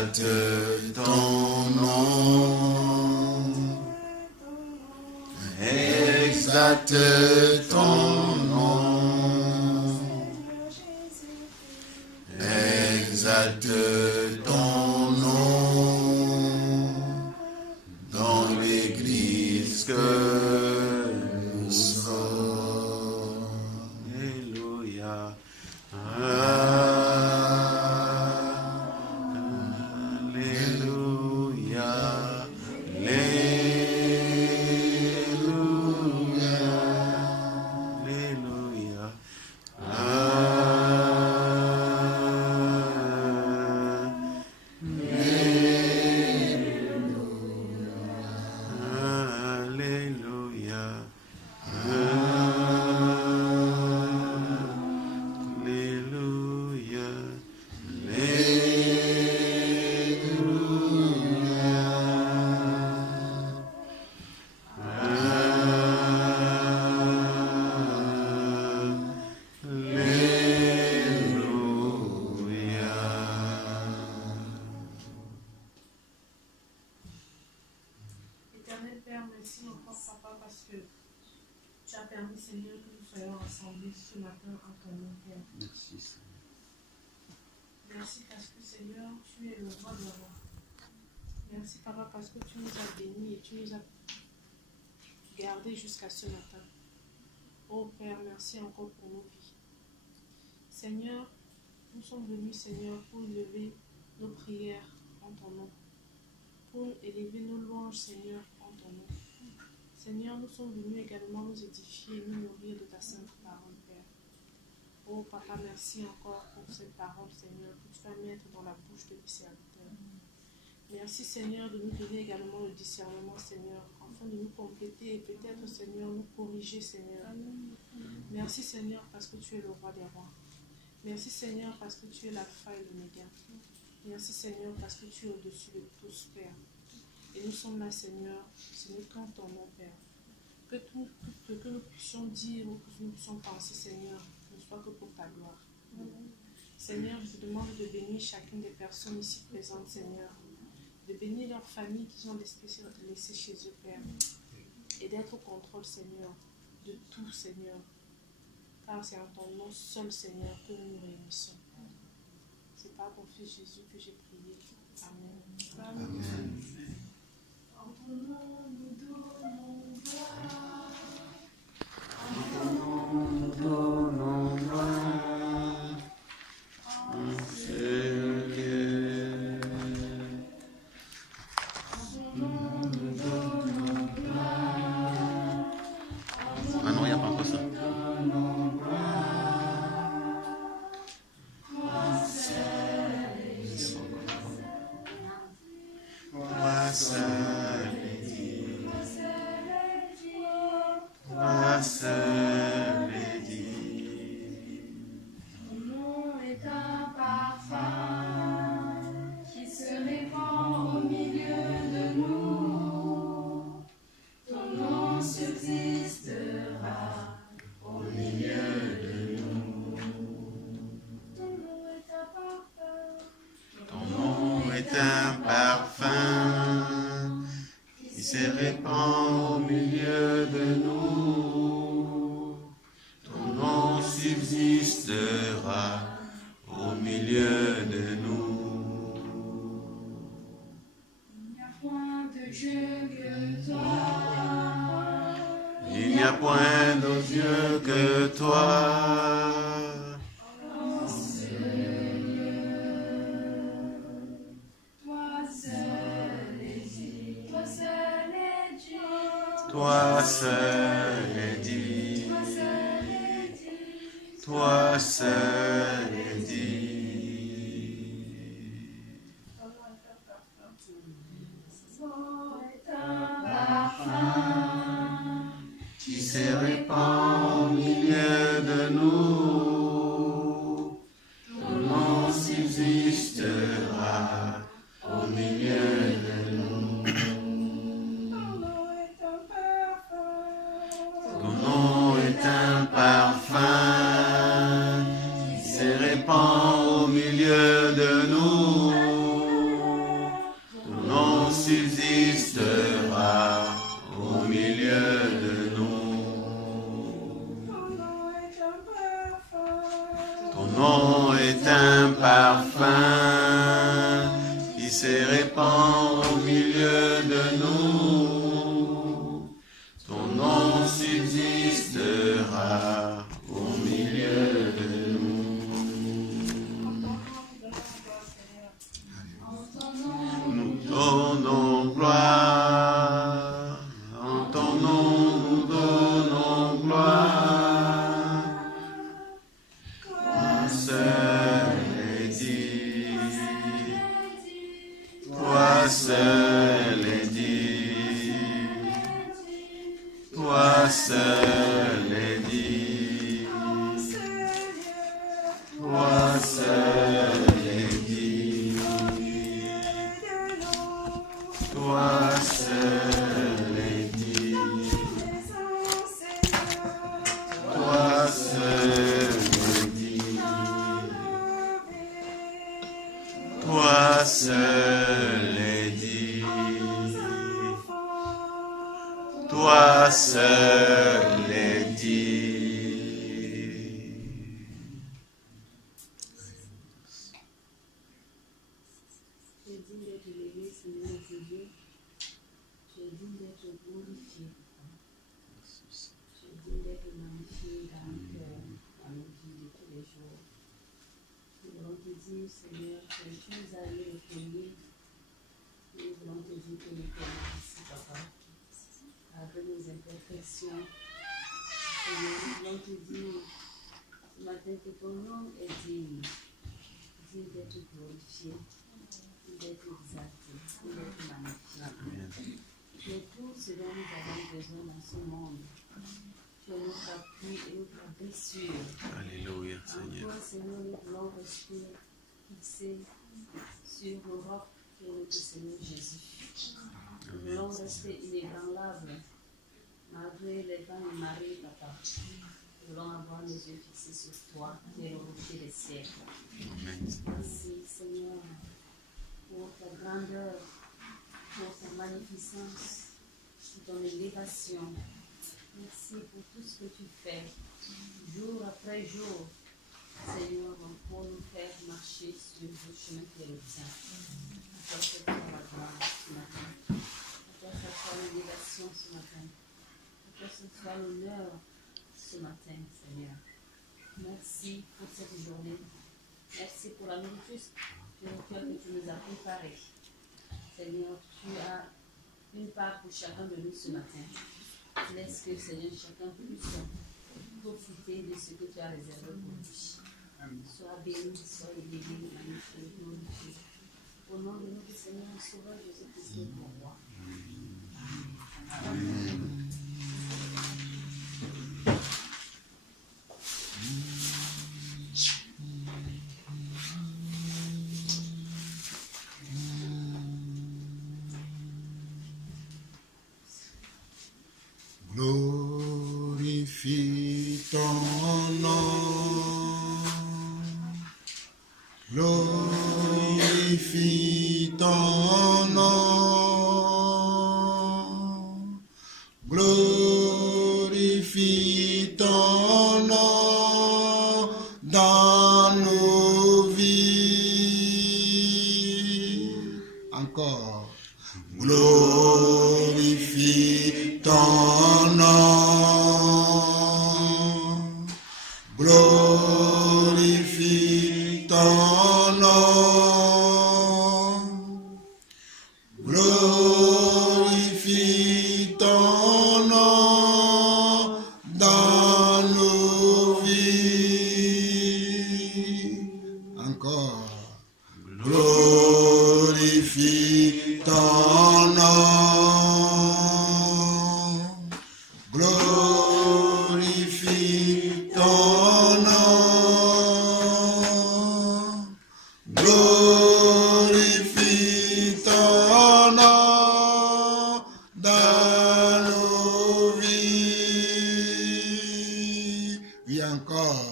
Exalte ton nom. Exalte ton nom. Exalte ton nom. Dans l'église que nous sommes. Alléluia. Seigneur, que nous soyons rassemblés ce matin en ton nom, Père. Merci, Seigneur. Merci parce que, Seigneur, tu es le roi des rois. Merci, Papa, parce que tu nous as bénis et tu nous as gardés jusqu'à ce matin. Oh Père, merci encore pour nos vies. Seigneur, nous sommes venus, Seigneur, pour élever nos prières en ton nom. Pour élever nos louanges, Seigneur, en ton nom. Seigneur, nous sommes venus également nous édifier et nous nourrir de ta sainte parole, Père. Oh, Papa, merci encore pour cette parole, Seigneur, que tu vas mettre dans la bouche de tes serviteurs. Merci, Seigneur, de nous donner également le discernement, Seigneur, afin de nous compléter et peut-être, Seigneur, nous corriger, Seigneur. Merci, Seigneur, parce que tu es le roi des rois. Merci, Seigneur, parce que tu es l'alpha et l'oméga. Merci, Seigneur, parce que tu es au-dessus de tous, Père. Et nous sommes là, Seigneur, ce n'est qu'en ton nom, Père. Que tout ce que nous puissions dire ou que nous puissions penser, Seigneur, ne soit que pour ta gloire. Seigneur, je te demande de bénir chacune des personnes ici présentes, Seigneur. De bénir leurs familles qui ont laissées chez eux, Père. Et d'être au contrôle, Seigneur, de tout, Seigneur. Car c'est en ton nom seul, Seigneur, que nous nous réunissons. C'est par ton Fils Jésus que j'ai prié. Amen. Amen. En ton nom, nous donnons gloire. En ton nom, nous donnons gloire. En ce lieu. En ton nom, nous donnons gloire. Ah non, il n'y a pas encore ça. Toi seul est dit, toi seul est dit. Ton nom est un parfum qui se répand au milieu de nous. Ton nom subsistera au milieu de nous. Ton nom est un parfum. Ton nom est un parfum qui se répand au milieu de nous. Ton nom subsistera au milieu de nous. Il n'y a point de Dieu que toi. Il n'y a point de Dieu que toi. En ce lieu, toi seul est dit, toi seul est Dieu, Toi seul est dit, toi seul est dit, toi seul est dit. ton nom est un parfum Qui se répand au milieu de nous. Ton nom subsistera au milieu de nous. Ton nom est un parfum Ton nom est un parfum qui se répand au milieu de nous. Ton nom est un parfum qui se répand au milieu de nous. Ton nom subsistera au milieu de nous. Nous donnons gloire, en ton nom nous donnons gloire. Toi seul est dit, toi seul est dit, toi seul est dit, toi seul est dit, toi seul est dit, toi seul est dit, toi seul est dit, toi seul est dit. Tu es digne d'être élevé, Seigneur notre Dieu. Tu es digne d'être glorifié. Tu es digne d'être magnifié dans nos cœurs, dans nos vies de tous les jours. Nous voulons te dire, Seigneur, que tu nous as eu le premier. Nous voulons te dire que nous t'aimons ici, Papa. Avec nos imperfections. Seigneur, nous voulons te dire ce matin que ton nom est digne. Digne d'être glorifié. D'être exalté, d'être magnifié. Tu es tout ce dont nous avons besoin dans ce monde. Tu es notre appui et notre blessure. Alléluia, En Seigneur. toi, Seigneur, nous voulons rester fixés sur l'Europe et notre Seigneur Jésus. Nous voulons rester inébranlables malgré les vents et marées, Papa. Nous voulons avoir les yeux fixés sur toi, qui es le rocher des siècles. Merci, Seigneur, pour ta grandeur, pour ta magnificence, pour ton élévation. Merci pour tout ce que tu fais, jour après jour, Seigneur, pour nous faire marcher sur le chemin qui est le tien. À toi, ce soit la gloire ce matin. À toi, ce soit l'élévation ce matin. À toi, ce soit l'honneur ce matin, Seigneur. Merci pour cette journée. Merci pour la nourriture spirituelle que tu nous as préparée. Seigneur, tu as une part pour chacun de nous ce matin. Laisse que, Seigneur, chacun puisse profiter de ce que tu as réservé pour lui. Sois béni, sois élevé, magnifié, glorifié. Au nom de notre Seigneur et Sauveur Jésus-Christ, mon roi. Amen. Glorifie ton nom, glorifie ton nom, glorifie ton nom dans nos vies. Encore. Glorifie ton nom, glorifie ton nom, glorifie ton nom dans nos vies. Encore. Glorifie ton nom, glorifie ton nom, glorifie ton nom dans nos vies. Oui, encore.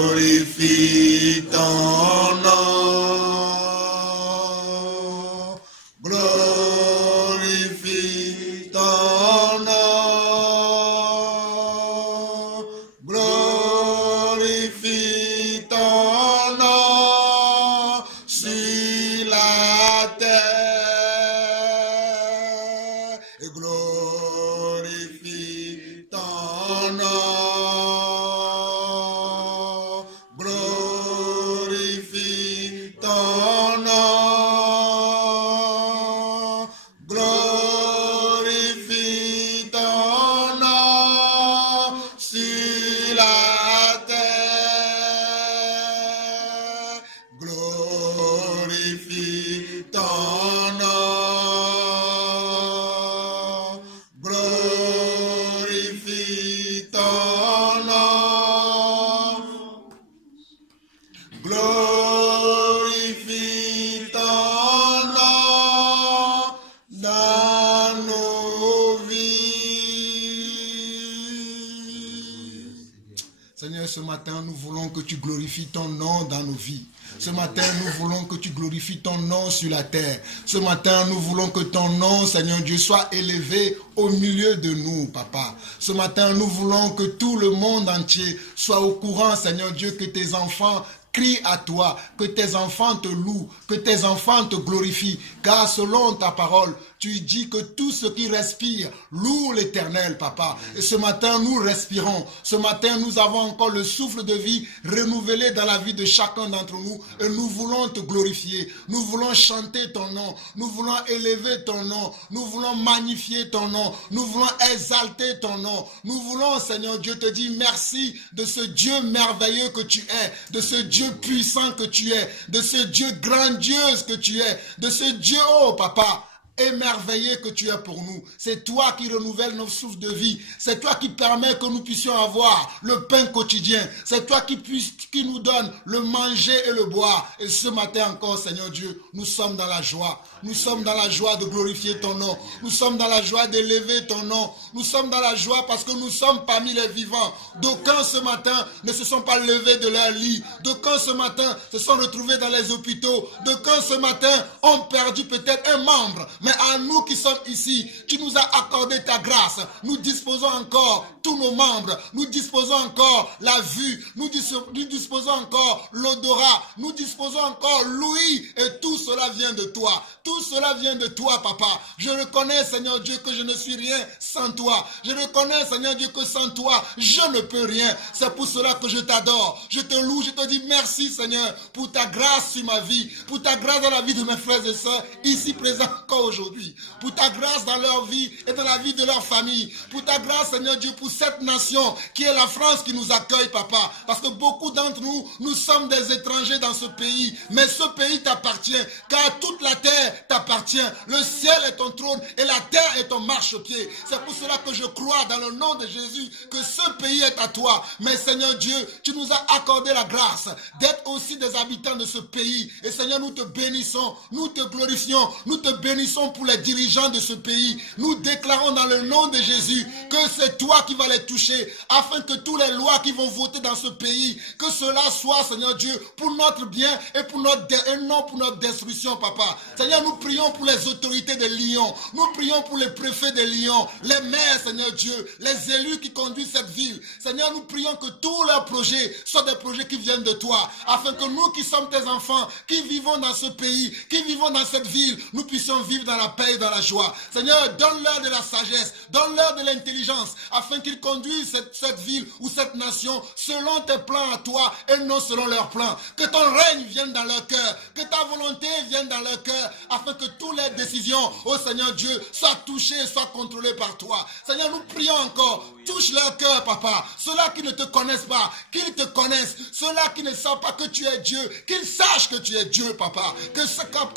Glorifie ton nom, glorifie ton nom, glorifie glorifie ton nom, glorifie ton nom sur la terre, glorifie ton nom, glorifie ton nom, glorifie ton nom dans nos vies. Seigneur, ce matin, nous voulons que tu glorifies ton nom dans nos vies. Ce matin, nous voulons que tu glorifies ton nom sur la terre. Ce matin, nous voulons que ton nom, Seigneur Dieu, soit élevé au milieu de nous, Papa. Ce matin, nous voulons que tout le monde entier soit au courant, Seigneur Dieu, que tes enfants crient à toi, que tes enfants te louent, que tes enfants te glorifient. Car selon ta parole, tu dis que tout ce qui respire loue l'Éternel, Papa. Et ce matin, nous respirons. Ce matin, nous avons encore le souffle de vie renouvelé dans la vie de chacun d'entre nous. Et nous voulons te glorifier. Nous voulons chanter ton nom. Nous voulons élever ton nom. Nous voulons magnifier ton nom. Nous voulons exalter ton nom. Nous voulons, Seigneur Dieu, te dire merci de ce Dieu merveilleux que tu es, de ce Dieu puissant que tu es, de ce Dieu grandiose que tu es, de ce Dieu, oh Papa, émerveillé que tu es pour nous. C'est toi qui renouvelles nos souffles de vie. C'est toi qui permets que nous puissions avoir le pain quotidien. C'est toi qui nous donne le manger et le boire. Et ce matin encore, Seigneur Dieu, nous sommes dans la joie. Nous sommes dans la joie de glorifier ton nom. Nous sommes dans la joie d'élever ton nom. Nous sommes dans la joie parce que nous sommes parmi les vivants. D'aucuns ce matin ne se sont pas levés de leur lit. D'aucuns ce matin se sont retrouvés dans les hôpitaux. D'aucuns ce matin ont perdu peut-être un membre. Mais à nous qui sommes ici, tu nous as accordé ta grâce. Nous disposons encore tous nos membres. Nous disposons encore la vue. Nous disposons encore l'odorat. Nous disposons encore l'ouïe. Et tout cela vient de toi. Tout cela vient de toi, Papa. Je reconnais, Seigneur Dieu, que je ne suis rien sans toi. Je reconnais, Seigneur Dieu, que sans toi, je ne peux rien. C'est pour cela que je t'adore. Je te loue, je te dis merci, Seigneur, pour ta grâce sur ma vie, pour ta grâce dans la vie de mes frères et sœurs, ici présents encore aujourd'hui, pour ta grâce dans leur vie et dans la vie de leur famille, pour ta grâce, Seigneur Dieu, pour cette nation qui est la France qui nous accueille, Papa. Parce que beaucoup d'entre nous, nous sommes des étrangers dans ce pays, mais ce pays t'appartient, car toute la terre t'appartient. Le ciel est ton trône et la terre est ton marchepied. C'est pour cela que je crois dans le nom de Jésus que ce pays est à toi. Mais Seigneur Dieu, tu nous as accordé la grâce d'être aussi des habitants de ce pays. Et Seigneur, nous te bénissons, nous te glorifions, nous te bénissons pour les dirigeants de ce pays. Nous déclarons dans le nom de Jésus que c'est toi qui vas les toucher, afin que toutes les lois qui vont voter dans ce pays, que cela soit, Seigneur Dieu, pour notre bien et non pour notre destruction, Papa. Seigneur, nous prions pour les autorités de Lyon, nous prions pour les préfets de Lyon, les maires, Seigneur Dieu, les élus qui conduisent cette ville. Seigneur, nous prions que tous leurs projets soient des projets qui viennent de toi, afin que nous qui sommes tes enfants, qui vivons dans ce pays, qui vivons dans cette ville, nous puissions vivre dans la paix et dans la joie. Seigneur, donne-leur de la sagesse, donne-leur de l'intelligence, afin qu'ils conduisent cette ville ou cette nation selon tes plans à toi et non selon leurs plans. Que ton règne vienne dans leur cœur, que ta volonté vienne dans leur cœur, afin que toutes les décisions, ô Seigneur Dieu, soient touchées, soient contrôlées par toi. Seigneur, nous prions encore, touche leur cœur, Papa. Ceux-là qui ne te connaissent pas, qu'ils te connaissent. Ceux-là qui ne savent pas que tu es Dieu, qu'ils sachent que tu es Dieu, Papa.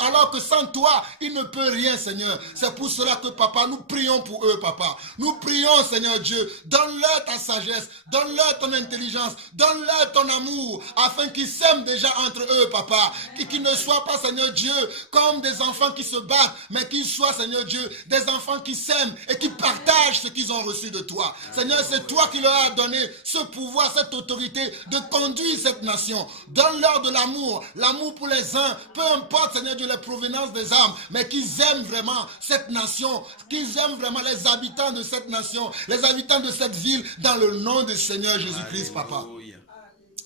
Alors que sans toi, il ne peut rien, Seigneur. C'est pour cela que, Papa, nous prions pour eux, Papa. Nous prions, Seigneur Dieu, donne-leur ta sagesse, donne-leur ton intelligence, donne-leur ton amour, afin qu'ils s'aiment déjà entre eux, Papa. Qu'ils ne soient pas, Seigneur Dieu, comme des enfants qui se battent, mais qu'ils soient, Seigneur Dieu, des enfants qui s'aiment et qui partagent ce qu'ils ont reçu de toi. Seigneur, c'est toi qui leur as donné ce pouvoir, cette autorité de conduire cette nation. Donne-leur de l'amour, l'amour pour les uns, peu importe, Seigneur Dieu, les provenances des âmes, mais qu'ils aiment vraiment cette nation, qu'ils aiment vraiment les habitants de cette nation, les habitants de cette ville, dans le nom du Seigneur Jésus-Christ, Papa.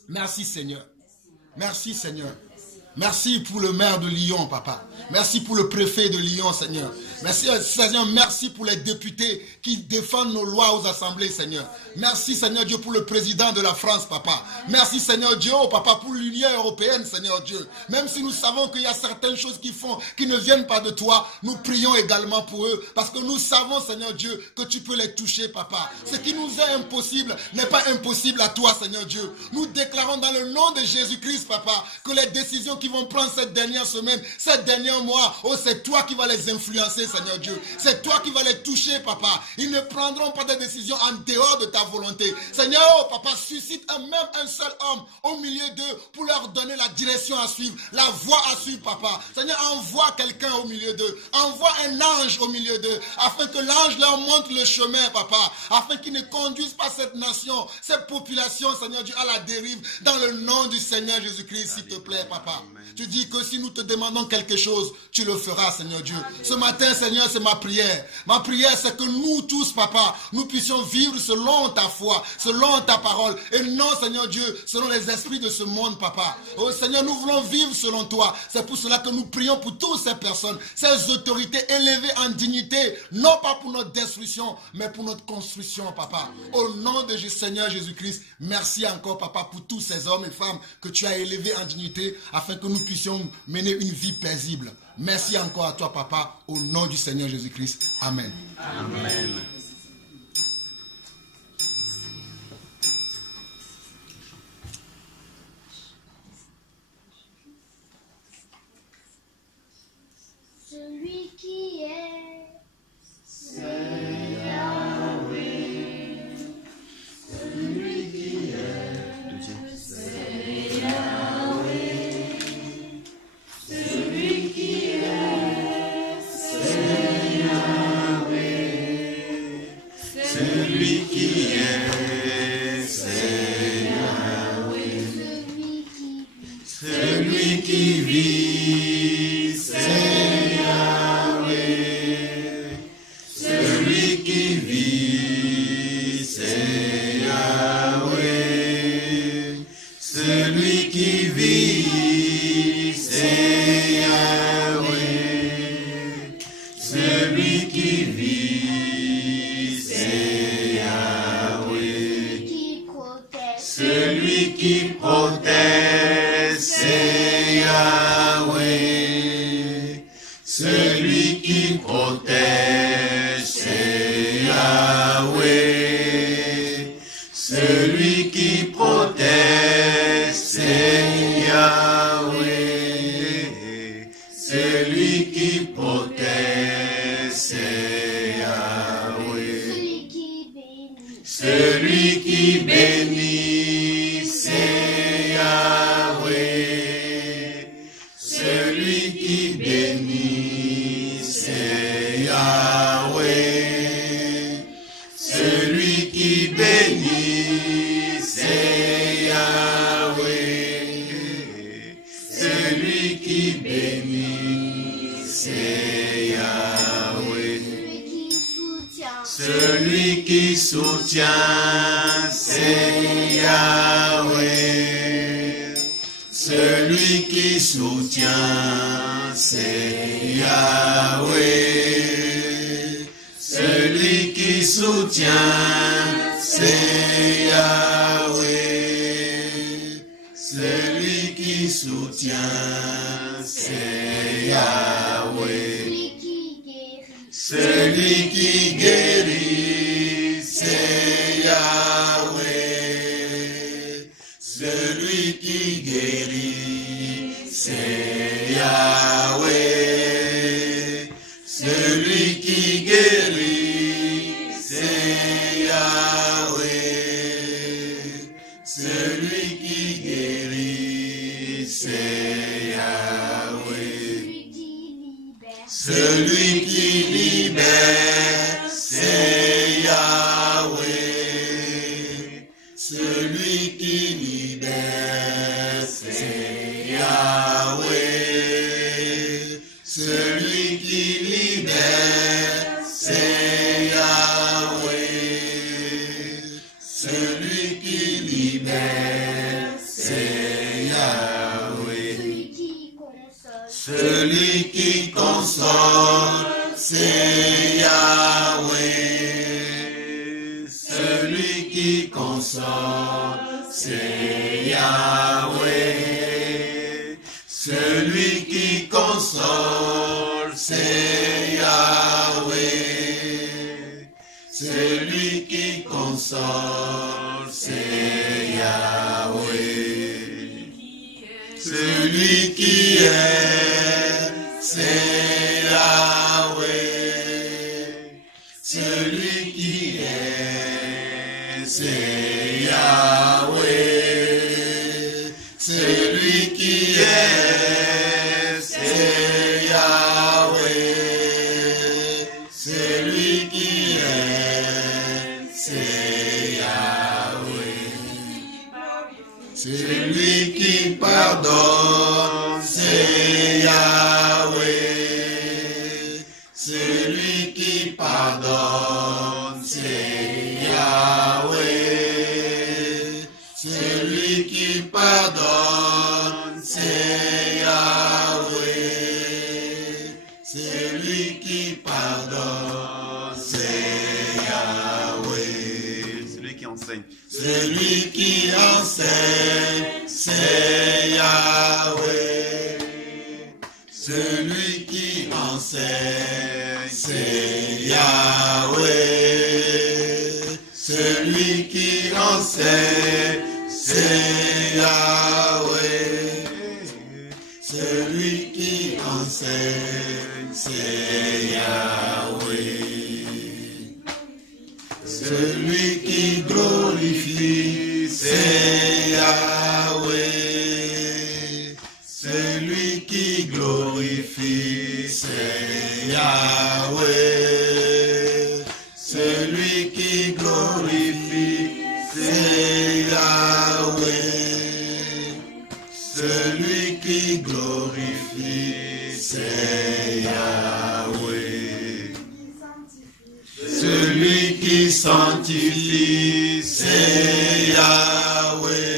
Merci, Seigneur. Merci, Seigneur. Merci pour le maire de Lyon, Papa. Merci pour le préfet de Lyon, Seigneur. Merci, Seigneur, merci pour les députés qui défendent nos lois aux assemblées, Seigneur. Merci, Seigneur Dieu, pour le président de la France, Papa. Merci, Seigneur Dieu, oh, Papa, pour l'Union européenne, Seigneur Dieu. Même si nous savons qu'il y a certaines choses qui ne viennent pas de toi, nous prions également pour eux. Parce que nous savons, Seigneur Dieu, que tu peux les toucher, Papa. Ce qui nous est impossible n'est pas impossible à toi, Seigneur Dieu. Nous déclarons dans le nom de Jésus-Christ, Papa, que les décisions qu'ils vont prendre cette dernière semaine, ces derniers mois, oh, c'est toi qui vas les influencer, Seigneur Dieu. C'est toi qui vas les toucher, Papa. Ils ne prendront pas de décisions en dehors de ta volonté. Seigneur, oh, Papa, suscite même un seul homme au milieu d'eux pour leur donner la direction à suivre, la voie à suivre, Papa. Seigneur, envoie quelqu'un au milieu d'eux. Envoie un ange au milieu d'eux, afin que l'ange leur montre le chemin, Papa. Afin qu'ils ne conduisent pas cette nation, cette population, Seigneur Dieu, à la dérive. Dans le nom du Seigneur Jésus-Christ, s'il te plaît, Papa. Tu dis que si nous te demandons quelque chose, tu le feras, Seigneur Dieu. Ce matin, Seigneur, c'est ma prière. Ma prière, c'est que nous tous, Papa, nous puissions vivre selon ta foi, selon ta parole. Et non, Seigneur Dieu, selon les esprits de ce monde, Papa. Oh Seigneur, nous voulons vivre selon toi. C'est pour cela que nous prions pour toutes ces personnes, ces autorités élevées en dignité, non pas pour notre destruction, mais pour notre construction, Papa. Au nom de Seigneur Jésus-Christ, merci encore, Papa, pour tous ces hommes et femmes que tu as élevés en dignité, afin que nous puissions mener une vie paisible. Merci encore à toi, Papa, au nom du Seigneur Jésus-Christ. Amen. Amen. Celui qui est, c'est Yahweh. Celui qui est, c'est Yahweh. Celui qui est, c'est Yahweh. Celui qui est, c'est Yahweh. Celui qui vit, c'est Yahweh. Celui qui vit, c'est Yahweh. Celui qui vit, c'est Yahweh. Celui qui vit, c'est Yahweh. Celui qui protège, c'est Yahweh. Celui qui protège, c'est Yahweh. Celui qui protège, c'est Yahweh. Celui qui protège, c'est Yahweh. Celui qui bénit, c'est Yahweh. Celui qui bénit, c'est Yahweh. Celui qui bénit, c'est Yahweh. Celui qui bénit, c'est Yahweh. Celui qui soutient, c'est Yahweh. Celui qui soutient, c'est Yahweh. Celui qui soutient, c'est Yahweh. Celui qui soutient, c'est Yahweh. Celui qui guérit, c'est Yahweh. Celui qui guérit, c'est Yahweh. Celui qui guérit, c'est Yahweh. Celui qui guérit, c'est Yahweh. Celui qui libère, c'est Yahweh. Celui qui libère, c'est Yahweh. Celui qui libère, c'est Yahweh. Celui qui libère, c'est Yahweh. Celui qui console, c'est Yahweh. Celui qui console, c'est Yahweh. Celui qui console, c'est Yahweh. Celui qui console, c'est Yahweh. Celui qui est, c'est Yahweh. Celui qui est, c'est Yahweh. Celui qui est, c'est Yahweh. Celui qui est, c'est Yahweh. Celui qui pardonne, c'est Yahweh. Celui qui pardonne, c'est Yahweh. Celui qui pardonne, c'est Yahweh. Celui qui pardonne, c'est Yahweh. Celui qui enseigne. Celui qui enseigne, c'est Yahweh. Celui qui enseigne, c'est Yahweh. Celui qui enseigne, c'est Yahweh. Celui qui enseigne, c'est Yahweh. Celui qui glorifie, c'est Yahweh. Celui qui glorifie, c'est Yahweh. Celui qui glorifie, c'est Yahweh. Celui qui glorifie, c'est Yahweh. Celui qui sanctifie, c'est Yahweh.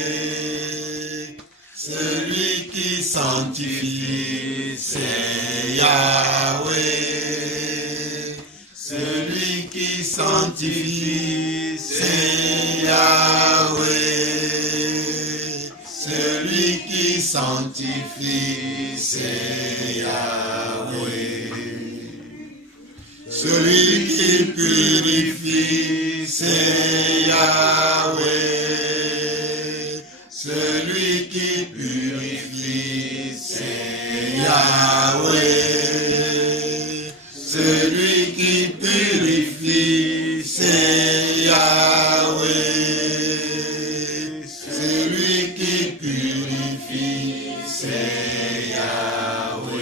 Celui qui sanctifie, c'est Yahweh. Celui qui sanctifie, c'est Yahweh. Celui qui sanctifie, c'est Yahweh. Celui qui purifie, c'est Yahweh. Celui qui purifie, c'est Yahweh. Celui qui purifie, c'est Yahweh. Celui qui purifie, c'est Yahweh.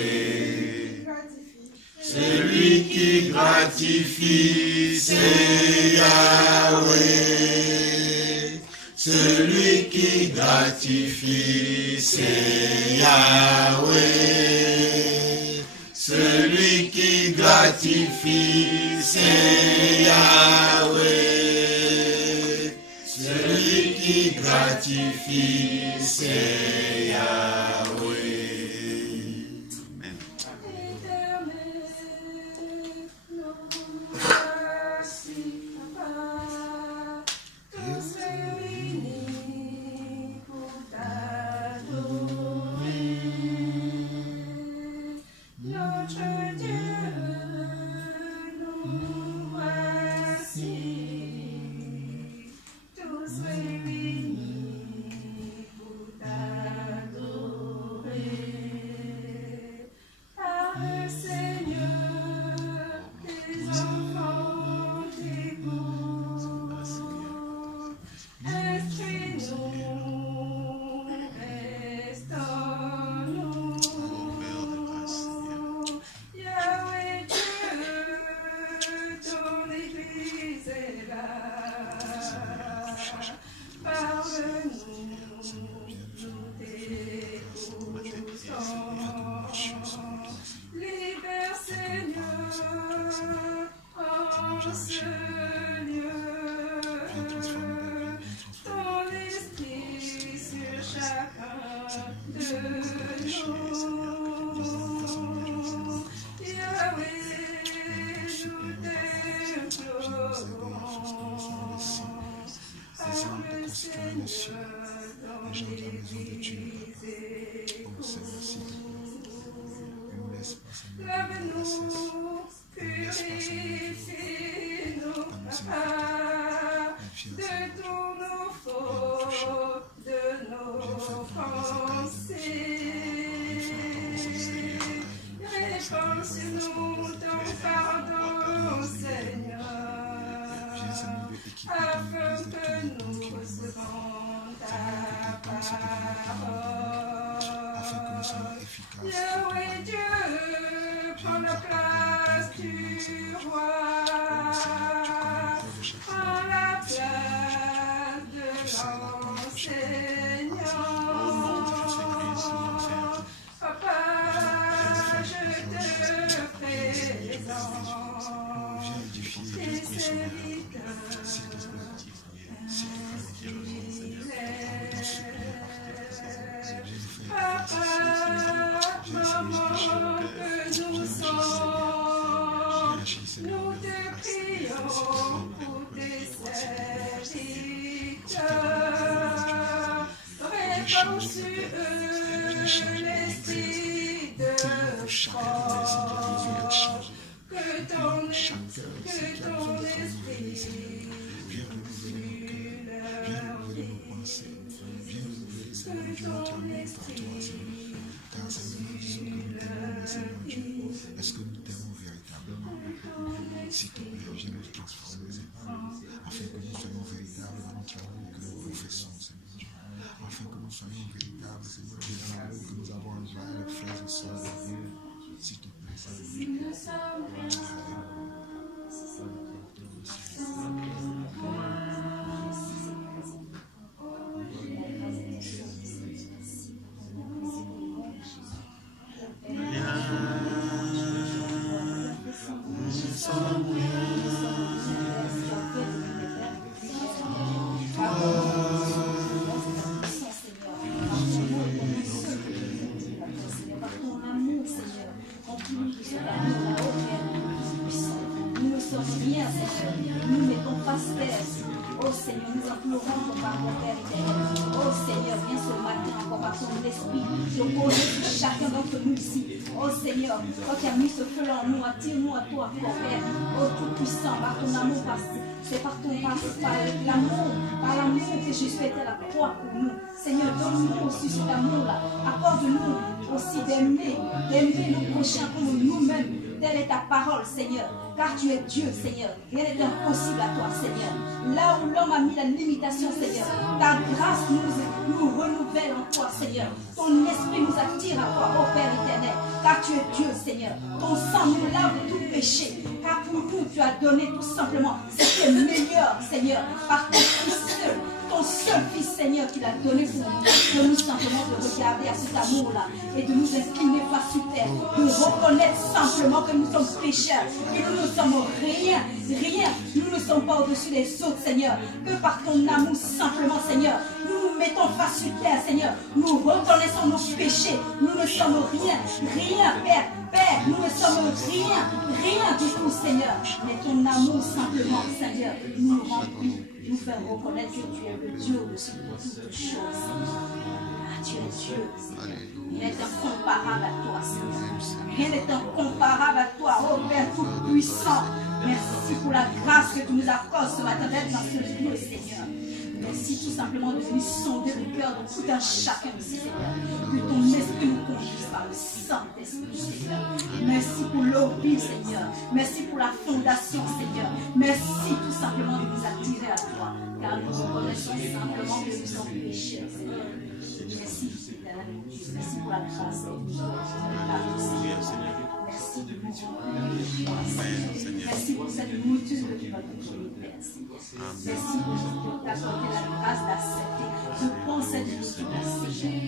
Celui qui gratifie, c'est Yahweh. Celui qui gratifie, c'est Yahweh. Celui qui gratifie, c'est Yahweh. Celui qui gratifie, c'est Yahweh. Viens transformer la vie, viens transformer. frères et sœurs, les gens de la maison de Dieu. Oh Seigneur, s'il te plaît. Ne nous laisse pas, Seigneur, de la bassesse. Ne nous laisse pas, Seigneur, dans nos iniquités. Viens, Seigneur, Dieu. Viens nous toucher. Viens faire tomber les écailles de nos yeux. Viens faire tomber les écailles de nos yeux. Seigneur. Viens, Seigneur, de équiper ton église de tous les dons qui nous manquent. Seigneur, que tes dons se développent dans nos vies, afin que nous soyons efficaces. Viens nous accorder les dons qui nous manquent, Seigneur Dieu. Oh Seigneur, tu connais le cœur de chacun d'entre nous, Seigneur Dieu. Tu sais l'attente que chacun d'entre nous a, Seigneur. Papa, je te présente. Viens édifier, viens consoler, s'il te plaît. S'il te plaît, Seigneur, dans ce prière parfait. Viens agir, Seigneur. Nous te prions pour tes serviteurs. Répands sur eux l'esprit de foi. Que ton esprit viens renouveler nos pensées, viens renouveler, Seigneur Dieu, notre amour par toi, Seigneur. Car Seigneur, nous disons que nous t'aimons, mais Seigneur Dieu, est-ce que nous t'aimons véritablement? S'il te plaît, viens nous transformer, afin que nous soyons véritables dans notre amour que nous professons, Seigneur Dieu. Afin que nous soyons véritables, Seigneur Dieu, dans l'amour que nous avons envers les frères et sœurs de Dieu. S'il te plaît, Seigneur Dieu. Oh Seigneur, nous implorons ton pardon, Père éternel. Oh Seigneur, viens ce matin encore par ton esprit. Je connais chacun d'entre nous ici. Oh Seigneur, quand tu as mis ce feu en nous, attire-nous à toi, Père. Oh Tout-Puissant, par ton amour, c'est par l'amour que Jésus était à la croix pour nous. Seigneur, donne-nous aussi cet amour-là. Accorde-nous aussi d'aimer nos prochains comme nous-mêmes. Telle est ta parole, Seigneur, car tu es Dieu, Seigneur. Rien n'est impossible à toi, Seigneur. Là où l'homme a mis la limitation, Seigneur, ta grâce nous renouvelle en toi, Seigneur. Ton esprit nous attire à toi, ô Père éternel, car tu es Dieu, Seigneur. Ton sang nous lave de tout péché, car pour nous, tu as donné tout simplement ce qui est meilleur, Seigneur, par ton Fils seul. Ton seul Fils, Seigneur, tu l'as donné pour nous. De nous simplement de regarder à cet amour-là et de nous incliner face sur terre. De reconnaître simplement que nous sommes pécheurs, que nous ne sommes rien. Nous ne sommes pas au-dessus des autres, Seigneur. Que par ton amour, simplement, Seigneur, nous nous mettons face sur terre, Seigneur. Nous reconnaissons nos péchés. Nous ne sommes rien, Père. Père, nous ne sommes rien du tout, Seigneur. Mais ton amour, simplement, Seigneur, nous remplit. Nous faire reconnaître que tu es le Dieu au-dessus de toutes choses. Ah, tu es Dieu. Rien n'est incomparable à toi, Seigneur. Rien n'est incomparable à toi, oh Père Tout-Puissant. Merci pour la grâce que tu nous accordes ce matin d'être dans ce lieu, Seigneur. Merci tout simplement de venir sonder le cœur de tout un chacun ici, Seigneur. Que ton esprit nous conduise par le Saint-Esprit, Seigneur. Merci pour l'obéissance, Seigneur. Merci pour la fondation, Seigneur. Merci tout simplement de nous attirer à toi. Car nous reconnaissons simplement que nous sommes pécheurs, Seigneur. Merci, Seigneur. Merci pour la grâce que nous avons. Merci pour merci pour cette mouture de votre univers, Seigneur. Merci pour t'accorder la grâce d'accepter de prendre cette mouture, Seigneur.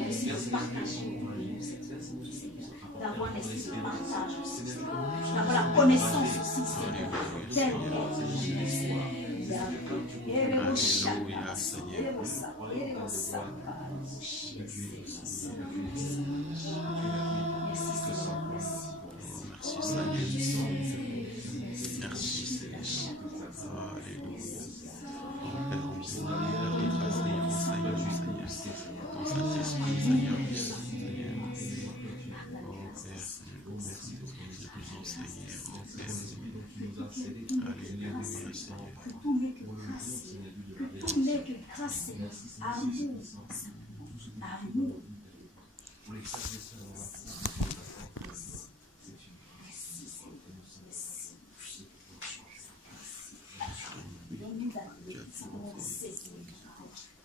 Merci de partager avec nous cette mouture, Seigneur. D'avoir l'esprit de partage aussi, Seigneur. D'avoir la connaissance aussi, Seigneur. Tel est le Seigneur. Merci Seigneur. Alléluia. Père, on prie la grâce avec grâce, Seigneur. Amour. Amour. Donne-nous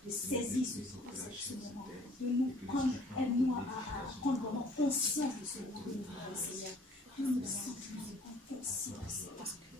de saisir ce moment, de nous prendre, aide-nous à prendre vraiment conscience de ce moment, Seigneur. De nous sentir conscience parce que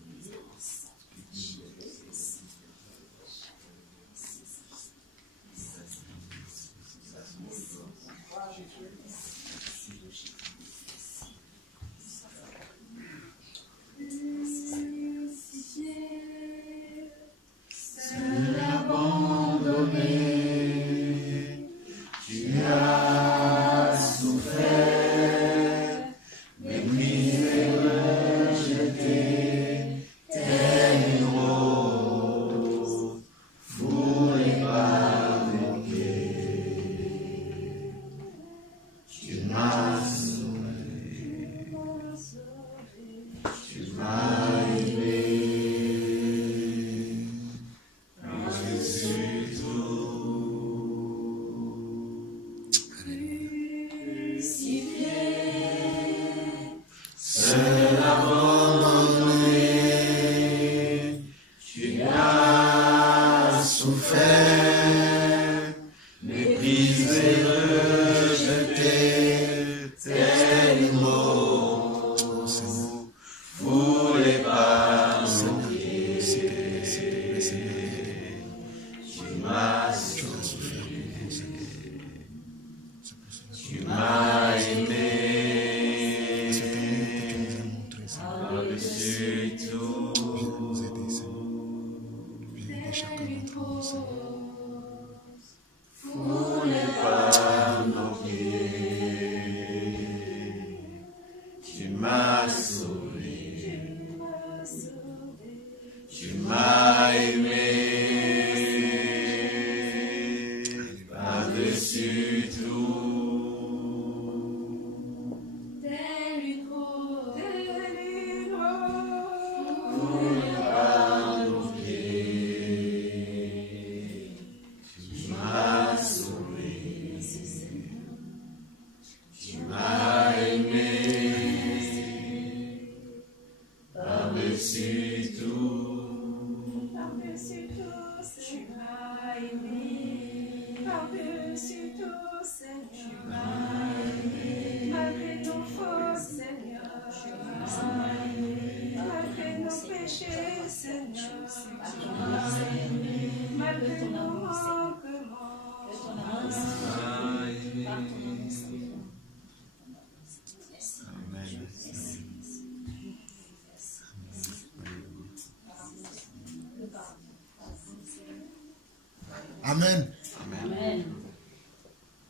Amen. Amen.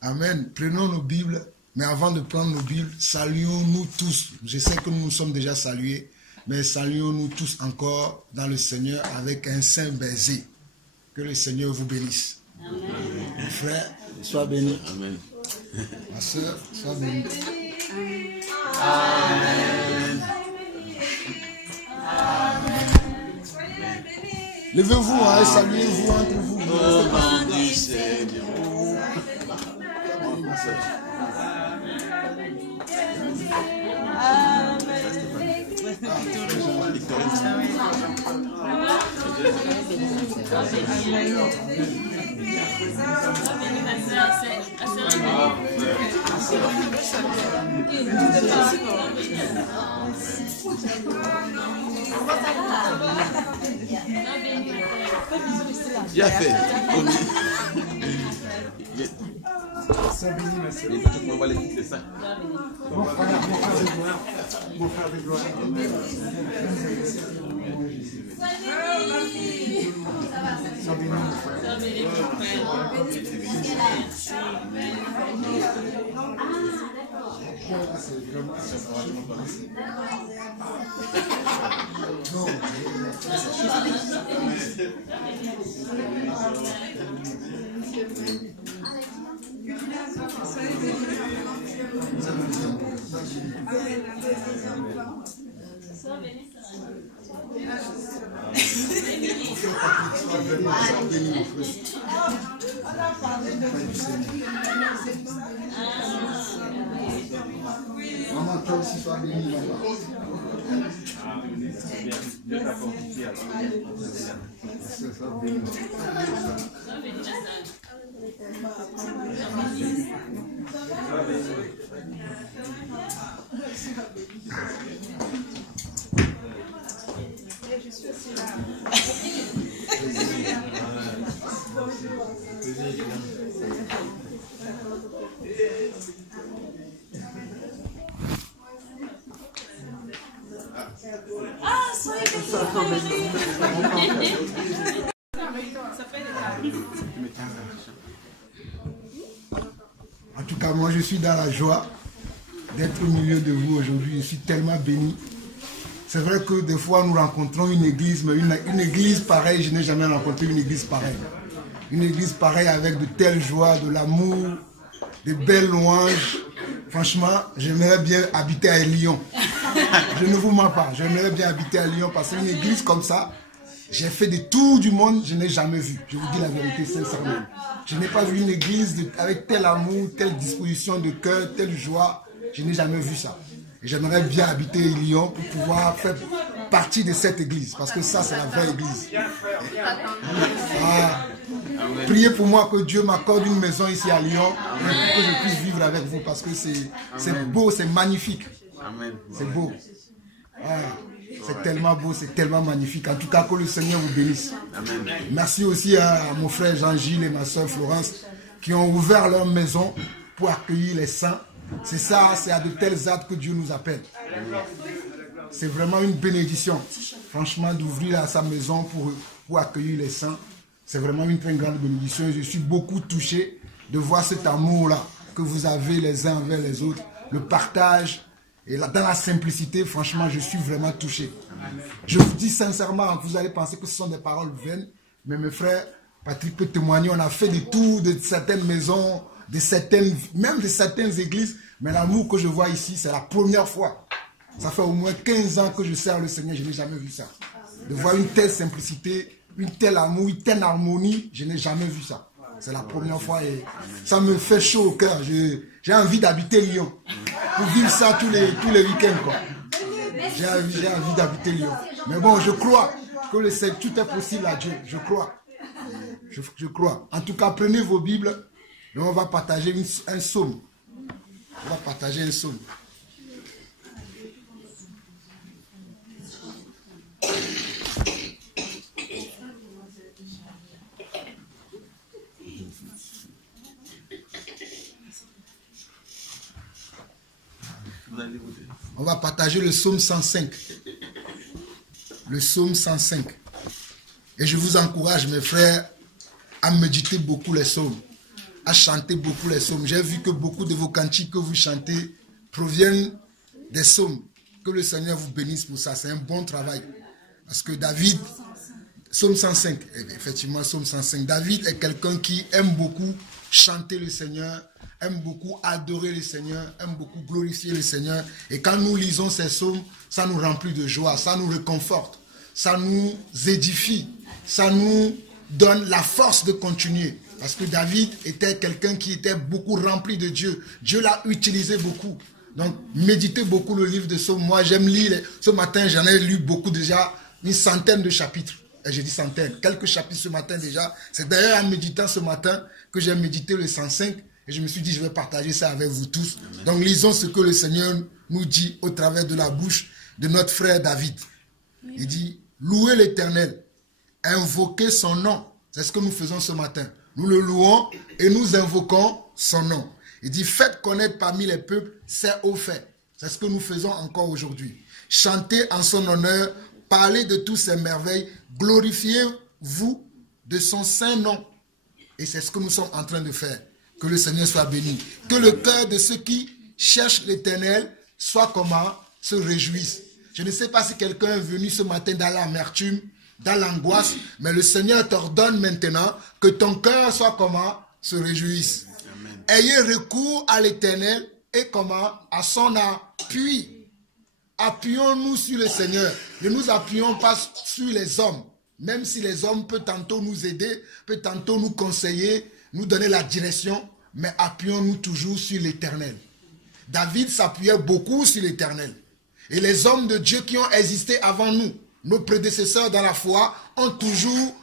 Amen. Prenons nos Bibles, mais avant de prendre nos Bibles, saluons-nous tous. Je sais que nous nous sommes déjà salués, mais saluons-nous tous encore dans le Seigneur avec un saint baiser. Que le Seigneur vous bénisse. Amen. Mon frère, sois béni. Amen. Ma soeur, sois bénie. Amen. Amen. Levez-vous et saluez-vous entre vous. Au nom du Seigneur. Bien fait. On va les quitter ça. Mon frère de gloire. Maman, toi aussi, sois bénie, maman. Je suis aussi là. Ah, soyez En tout cas, moi, je suis dans la joie d'être au milieu de vous aujourd'hui. Je suis tellement béni. C'est vrai que des fois, nous rencontrons une église, mais une église pareille, je n'ai jamais rencontré une église pareille. Une église pareille avec de telles joies, de l'amour, de belles louanges. Franchement, j'aimerais bien habiter à Lyon. Je ne vous mens pas, j'aimerais bien habiter à Lyon parce qu'une église comme ça, j'ai fait des tours du monde, je n'ai jamais vu. Je vous dis la vérité sincèrement. Je n'ai pas vu une église avec tel amour, telle disposition de cœur, telle joie. Je n'ai jamais vu ça. Et j'aimerais bien habiter à Lyon pour pouvoir faire partie de cette église. Parce que ça, c'est la vraie église. Priez pour moi que Dieu m'accorde une maison ici à Lyon pour que je puisse vivre avec vous. Parce que c'est beau, c'est magnifique. C'est beau. C'est tellement beau, c'est tellement magnifique. En tout cas, que le Seigneur vous bénisse. Merci aussi à mon frère Jean-Gilles et ma soeur Florence qui ont ouvert leur maison pour accueillir les saints. C'est ça, c'est à de tels actes que Dieu nous appelle. C'est vraiment une bénédiction. Franchement, d'ouvrir sa maison pour accueillir les saints, c'est vraiment une très grande bénédiction. Je suis beaucoup touché de voir cet amour-là que vous avez les uns envers les autres. Le partage. Et là, dans la simplicité, franchement, je suis vraiment touché. Je vous dis sincèrement, vous allez penser que ce sont des paroles vaines, mais mes frères, Patrick peut témoigner, on a fait des tours de certaines maisons, même de certaines églises, mais l'amour que je vois ici, c'est la première fois. Ça fait au moins 15 ans que je sers le Seigneur, je n'ai jamais vu ça. De voir une telle simplicité, une telle amour, une telle harmonie, je n'ai jamais vu ça. C'est la première fois et ça me fait chaud au cœur. J'ai envie d'habiter Lyon. Pour vivre ça tous les week-ends, quoi. J'ai envie d'habiter Lyon. Mais bon, je crois que tout est possible à Dieu. Je crois. Je crois. En tout cas, prenez vos Bibles et on va partager un psaume. On va partager un psaume. On va partager le psaume 105. Le psaume 105. Et je vous encourage, mes frères, à méditer beaucoup les psaumes, à chanter beaucoup les psaumes. J'ai vu que beaucoup de vos cantiques que vous chantez proviennent des psaumes. Que le Seigneur vous bénisse pour ça. C'est un bon travail. Parce que David, psaume 105, effectivement, psaume 105. David est quelqu'un qui aime beaucoup chanter le Seigneur, aime beaucoup adorer le Seigneur, aime beaucoup glorifier le Seigneur. Et quand nous lisons ces psaumes, ça nous remplit de joie, ça nous réconforte, ça nous édifie, ça nous donne la force de continuer. Parce que David était quelqu'un qui était beaucoup rempli de Dieu. Dieu l'a utilisé beaucoup. Donc, méditez beaucoup le livre de psaumes. Moi, j'aime lire. Ce matin, j'en ai lu beaucoup déjà, une centaine de chapitres. Et j'ai dit centaine, quelques chapitres ce matin déjà. C'est d'ailleurs en méditant ce matin que j'ai médité le 105. Et je me suis dit, je vais partager ça avec vous tous. Amen. Donc, lisons ce que le Seigneur nous dit au travers de la bouche de notre frère David. Il dit, louez l'Éternel, invoquez son nom. C'est ce que nous faisons ce matin. Nous le louons et nous invoquons son nom. Il dit, faites connaître parmi les peuples ses hauts faits. C'est ce que nous faisons encore aujourd'hui. Chantez en son honneur, parlez de tous ses merveilles, glorifiez-vous de son saint nom. Et c'est ce que nous sommes en train de faire. Que le Seigneur soit béni. Que le cœur de ceux qui cherchent l'Éternel soit comment? Se réjouisse. Je ne sais pas si quelqu'un est venu ce matin dans l'amertume, dans l'angoisse, mais le Seigneur t'ordonne maintenant que ton cœur soit comment? Se réjouisse. Amen. Ayez recours à l'Éternel et comment? À son appui. appuyons-nous sur le Seigneur. Ne nous appuyons pas sur les hommes. Même si les hommes peuvent tantôt nous aider, peuvent tantôt nous conseiller, nous donner la direction, mais appuyons-nous toujours sur l'Éternel. David s'appuyait beaucoup sur l'Éternel. Et les hommes de Dieu qui ont existé avant nous, nos prédécesseurs dans la foi, ont toujours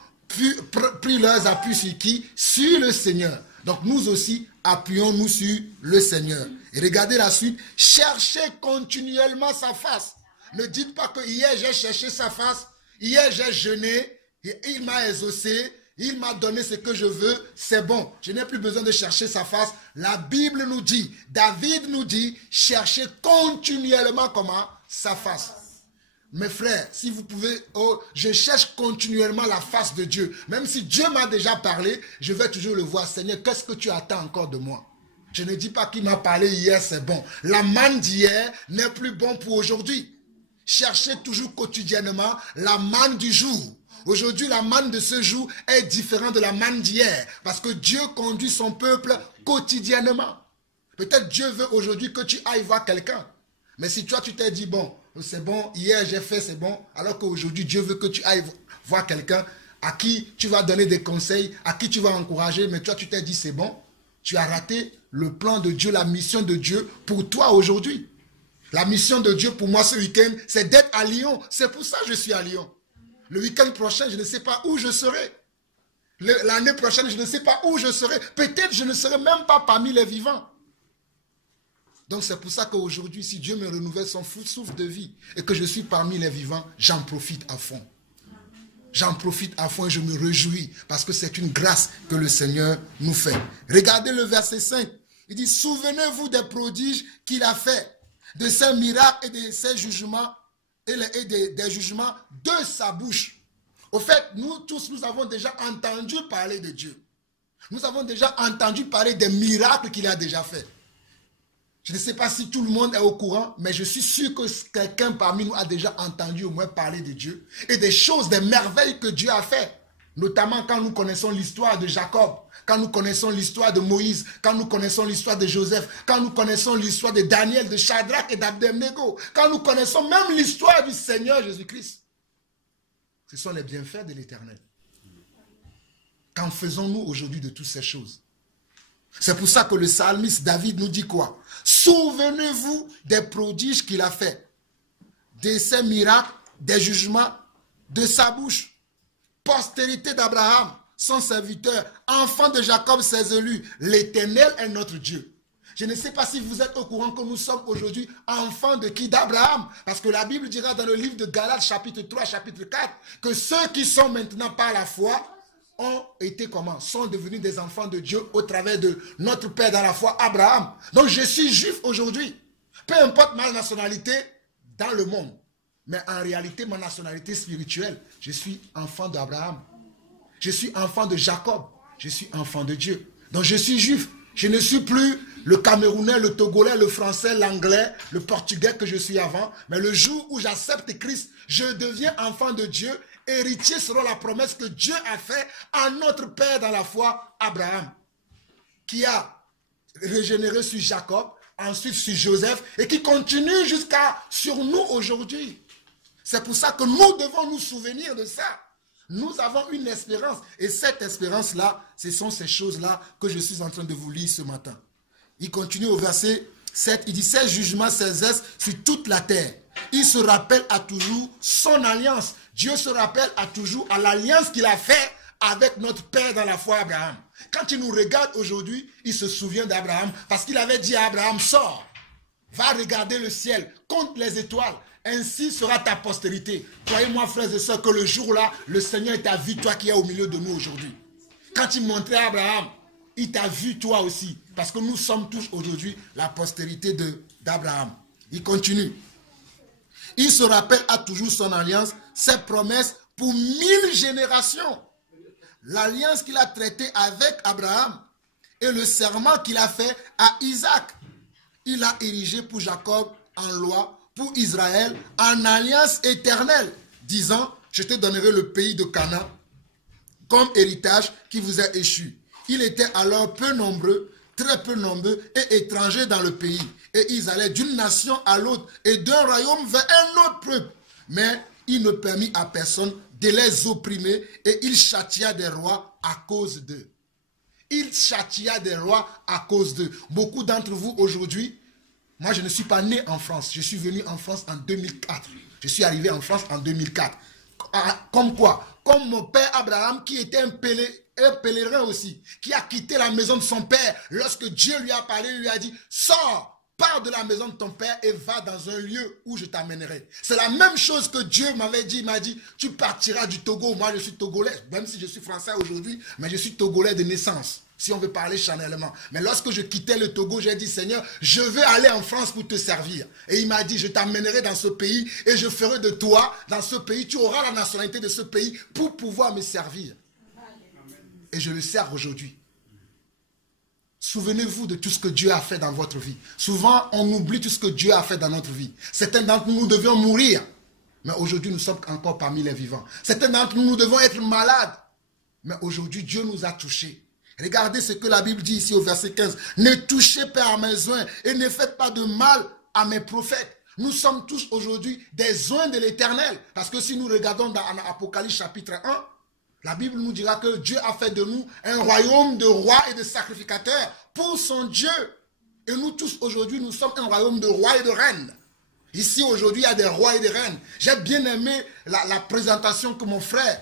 pris leurs appuis sur qui? Sur le Seigneur. Donc nous aussi, appuyons-nous sur le Seigneur. Et regardez la suite. Cherchez continuellement sa face. Ne dites pas que hier j'ai cherché sa face, hier j'ai jeûné, et il m'a exaucé, il m'a donné ce que je veux, c'est bon. Je n'ai plus besoin de chercher sa face. La Bible nous dit, David nous dit, cherchez continuellement comment? Sa face. Mes frères, si vous pouvez, je cherche continuellement la face de Dieu. Même si Dieu m'a déjà parlé, je vais toujours le voir. Seigneur, qu'est-ce que tu attends encore de moi? Je ne dis pas qu'il m'a parlé hier, c'est bon. La manne d'hier n'est plus bon pour aujourd'hui. Cherchez toujours quotidiennement la manne du jour. Aujourd'hui, la manne de ce jour est différente de la manne d'hier. Parce que Dieu conduit son peuple quotidiennement. Peut-être Dieu veut aujourd'hui que tu ailles voir quelqu'un. Mais si toi, tu t'es dit, bon, c'est bon, hier j'ai fait, c'est bon. Alors qu'aujourd'hui, Dieu veut que tu ailles voir quelqu'un à qui tu vas donner des conseils, à qui tu vas encourager. Mais toi, tu t'es dit, c'est bon. Tu as raté le plan de Dieu, la mission de Dieu pour toi aujourd'hui. La mission de Dieu pour moi ce week-end, c'est d'être à Lyon. C'est pour ça que je suis à Lyon. Le week-end prochain, je ne sais pas où je serai. L'année prochaine, je ne sais pas où je serai. Peut-être je ne serai même pas parmi les vivants. Donc c'est pour ça qu'aujourd'hui, si Dieu me renouvelle son souffle de vie et que je suis parmi les vivants, j'en profite à fond. J'en profite à fond et je me réjouis parce que c'est une grâce que le Seigneur nous fait. Regardez le verset 5. Il dit, souvenez-vous des prodiges qu'il a fait, de ses miracles et de ses jugements et des jugements de sa bouche. Au fait, nous tous, nous avons déjà entendu parler de Dieu. Nous avons déjà entendu parler des miracles qu'il a déjà fait. Je ne sais pas si tout le monde est au courant, mais je suis sûr que quelqu'un parmi nous a déjà entendu au moins parler de Dieu et des choses, des merveilles que Dieu a fait. Notamment quand nous connaissons l'histoire de Jacob, quand nous connaissons l'histoire de Moïse, quand nous connaissons l'histoire de Joseph, quand nous connaissons l'histoire de Daniel, de Shadrach et d'Abednego, quand nous connaissons même l'histoire du Seigneur Jésus-Christ. Ce sont les bienfaits de l'Éternel. Qu'en faisons-nous aujourd'hui de toutes ces choses? C'est pour ça que le psalmiste David nous dit quoi? Souvenez-vous des prodiges qu'il a fait, de ses miracles, des jugements de sa bouche. Postérité d'Abraham, son serviteur, enfant de Jacob, ses élus. L'Éternel est notre Dieu. Je ne sais pas si vous êtes au courant que nous sommes aujourd'hui enfants de qui? D'Abraham. Parce que la Bible dira dans le livre de Galates, chapitre 3, chapitre 4, que ceux qui sont maintenant par la foi ont été comment? Sont devenus des enfants de Dieu au travers de notre Père dans la foi, Abraham. Donc je suis juif aujourd'hui. Peu importe ma nationalité dans le monde. Mais en réalité, ma nationalité spirituelle, je suis enfant d'Abraham. Je suis enfant de Jacob. Je suis enfant de Dieu. Donc je suis juif. Je ne suis plus le Camerounais, le Togolais, le Français, l'Anglais, le Portugais que je suis avant. Mais le jour où j'accepte Christ, je deviens enfant de Dieu. Héritier selon la promesse que Dieu a faite à notre Père dans la foi, Abraham, qui a régénéré sur Jacob, ensuite sur Joseph, et qui continue jusqu'à sur nous aujourd'hui. C'est pour ça que nous devons nous souvenir de ça. Nous avons une espérance, et cette espérance-là, ce sont ces choses-là que je suis en train de vous lire ce matin. Il continue au verset 7, il dit, ses jugements s'exercent sur toute la terre. Il se rappelle à toujours son alliance. Dieu se rappelle à toujours à l'alliance qu'il a faite avec notre Père dans la foi, Abraham. Quand il nous regarde aujourd'hui, il se souvient d'Abraham parce qu'il avait dit à Abraham, sors, va regarder le ciel, compte les étoiles, ainsi sera ta postérité. Croyez-moi, frères et sœurs, que le jour-là, le Seigneur t'a vu, toi qui es au milieu de nous aujourd'hui. Quand il montrait à Abraham, il t'a vu toi aussi, parce que nous sommes tous aujourd'hui la postérité d'Abraham. Il continue. Il se rappelle à toujours son alliance, ses promesses pour 1000 générations. L'alliance qu'il a traitée avec Abraham et le serment qu'il a fait à Isaac. Il a érigé pour Jacob en loi, pour Israël en alliance éternelle, disant, je te donnerai le pays de Canaan comme héritage qui vous est échu. Il était alors peu nombreux, très peu nombreux et étrangers dans le pays. Et ils allaient d'une nation à l'autre et d'un royaume vers un autre peuple. Mais il ne permit à personne de les opprimer et il châtia des rois à cause d'eux. Il châtia des rois à cause d'eux. Beaucoup d'entre vous aujourd'hui, moi je ne suis pas né en France. Je suis venu en France en 2004. Je suis arrivé en France en 2004. Comme quoi? Comme mon père Abraham qui était un pèlerin aussi, qui a quitté la maison de son père. Lorsque Dieu lui a parlé, il lui a dit, sors, pars de la maison de ton père et va dans un lieu où je t'amènerai. C'est la même chose que Dieu m'avait dit. Il m'a dit, tu partiras du Togo. Moi, je suis togolais, même si je suis français aujourd'hui, mais je suis togolais de naissance, si on veut parler charnellement. Mais lorsque je quittais le Togo, j'ai dit, Seigneur, je veux aller en France pour te servir. Et il m'a dit, je t'amènerai dans ce pays et je ferai de toi, dans ce pays, tu auras la nationalité de ce pays pour pouvoir me servir. Et je le sers aujourd'hui. Souvenez-vous de tout ce que Dieu a fait dans votre vie. Souvent, on oublie tout ce que Dieu a fait dans notre vie. Certains d'entre nous devions mourir. Mais aujourd'hui, nous sommes encore parmi les vivants. Certains d'entre nous, nous devons être malades. Mais aujourd'hui, Dieu nous a touchés. Regardez ce que la Bible dit ici au verset 15. Ne touchez pas à mes oins et ne faites pas de mal à mes prophètes. Nous sommes tous aujourd'hui des oins de l'Éternel. Parce que si nous regardons dans Apocalypse chapitre 1, la Bible nous dira que Dieu a fait de nous un royaume de rois et de sacrificateurs pour son Dieu. Et nous tous aujourd'hui, nous sommes un royaume de rois et de reines. Ici aujourd'hui, il y a des rois et des reines. J'ai bien aimé la présentation que mon frère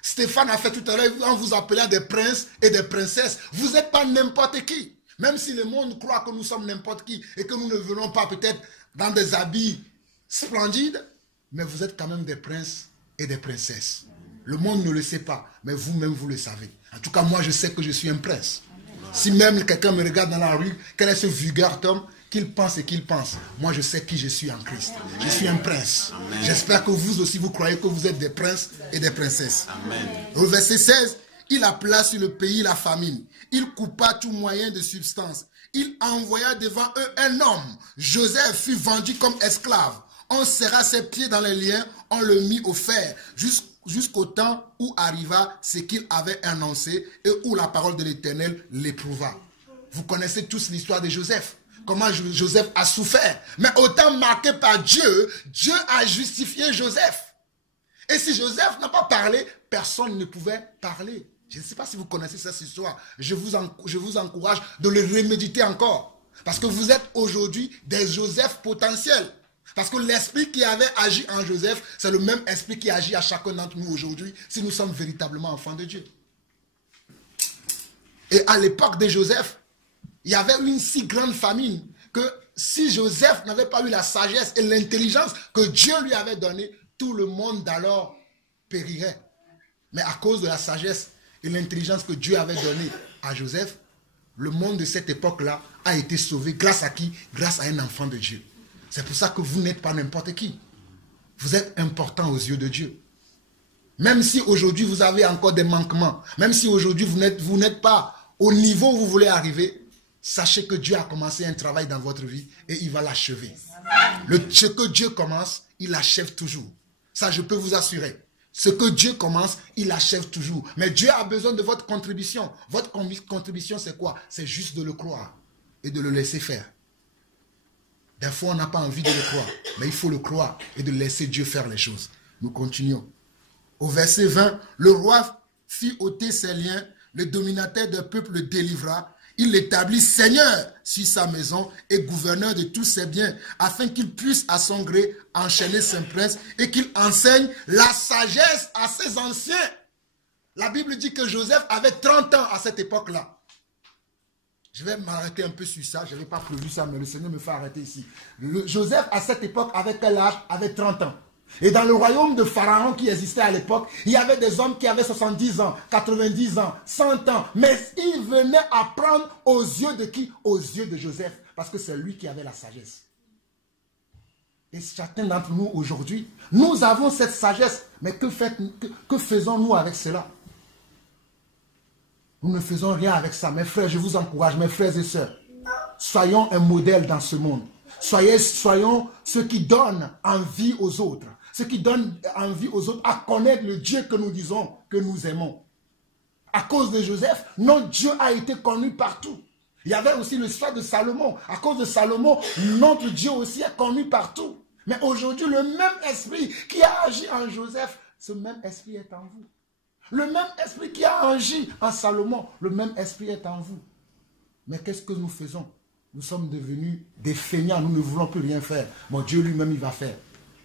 Stéphane a fait tout à l'heure en vous appelant des princes et des princesses. Vous n'êtes pas n'importe qui. Même si le monde croit que nous sommes n'importe qui et que nous ne venons pas peut-être dans des habits splendides, mais vous êtes quand même des princes et des princesses. Le monde ne le sait pas, mais vous-même vous le savez. En tout cas, moi je sais que je suis un prince. Si même quelqu'un me regarde dans la rue, quel est ce vulgaire homme, qu'il pense et qu'il pense. Moi, je sais qui je suis en Christ. Je suis un prince. J'espère que vous aussi, vous croyez que vous êtes des princes et des princesses. Amen. Au verset 16, il appela sur le pays la famine. Il coupa tout moyen de substance. Il envoya devant eux un homme. Joseph fut vendu comme esclave. On serra ses pieds dans les liens, on le mit au fer, jusqu'au temps où arriva ce qu'il avait annoncé et où la parole de l'Éternel l'éprouva. Vous connaissez tous l'histoire de Joseph. Comment Joseph a souffert. Mais autant marqué par Dieu, Dieu a justifié Joseph. Et si Joseph n'a pas parlé, personne ne pouvait parler. Je ne sais pas si vous connaissez cette histoire. Je vous encourage de le reméditer encore. Parce que vous êtes aujourd'hui des Joseph potentiels. Parce que l'esprit qui avait agi en Joseph, c'est le même esprit qui agit à chacun d'entre nous aujourd'hui, si nous sommes véritablement enfants de Dieu. Et à l'époque de Joseph, il y avait une si grande famine que si Joseph n'avait pas eu la sagesse et l'intelligence que Dieu lui avait donnée, tout le monde d'alors périrait. Mais à cause de la sagesse et l'intelligence que Dieu avait donnée à Joseph, le monde de cette époque-là a été sauvé. Grâce à qui? Grâce à un enfant de Dieu. C'est pour ça que vous n'êtes pas n'importe qui. Vous êtes important aux yeux de Dieu. Même si aujourd'hui vous avez encore des manquements, même si aujourd'hui vous n'êtes pas au niveau où vous voulez arriver, sachez que Dieu a commencé un travail dans votre vie et il va l'achever. Ce que Dieu commence, il l'achève toujours. Ça, je peux vous assurer. Ce que Dieu commence, il l'achève toujours. Mais Dieu a besoin de votre contribution. Votre contribution, c'est quoi? C'est juste de le croire et de le laisser faire. Des fois, on n'a pas envie de le croire, mais il faut le croire et de laisser Dieu faire les choses. Nous continuons. Au verset 20, le roi fit ôter ses liens, le dominateur des peuples le délivra. Il l'établit seigneur sur sa maison et gouverneur de tous ses biens, afin qu'il puisse à son gré enchaîner son prince et qu'il enseigne la sagesse à ses anciens. La Bible dit que Joseph avait 30 ans à cette époque-là. Je vais m'arrêter un peu sur ça, je n'avais pas prévu ça, mais le Seigneur me fait arrêter ici. Joseph, à cette époque, avait quel âge? Avait 30 ans. Et dans le royaume de Pharaon qui existait à l'époque, il y avait des hommes qui avaient 70 ans, 90 ans, 100 ans. Mais ils venaient apprendre aux yeux de qui? Aux yeux de Joseph. Parce que c'est lui qui avait la sagesse. Et chacun d'entre nous aujourd'hui, nous avons cette sagesse. Mais que faisons-nous avec cela? Nous ne faisons rien avec ça. Mes frères, je vous encourage, mes frères et sœurs. Soyons un modèle dans ce monde. Soyons ceux qui donnent envie aux autres. Ceux qui donnent envie aux autres à connaître le Dieu que nous disons que nous aimons. À cause de Joseph, notre Dieu a été connu partout. Il y avait aussi l'histoire de Salomon. À cause de Salomon, notre Dieu aussi est connu partout. Mais aujourd'hui, le même esprit qui a agi en Joseph, ce même esprit est en vous. Le même esprit qui a agi en Salomon, le même esprit est en vous. Mais qu'est-ce que nous faisons? Nous sommes devenus des feignants, nous ne voulons plus rien faire. Mon Dieu lui-même, il va faire.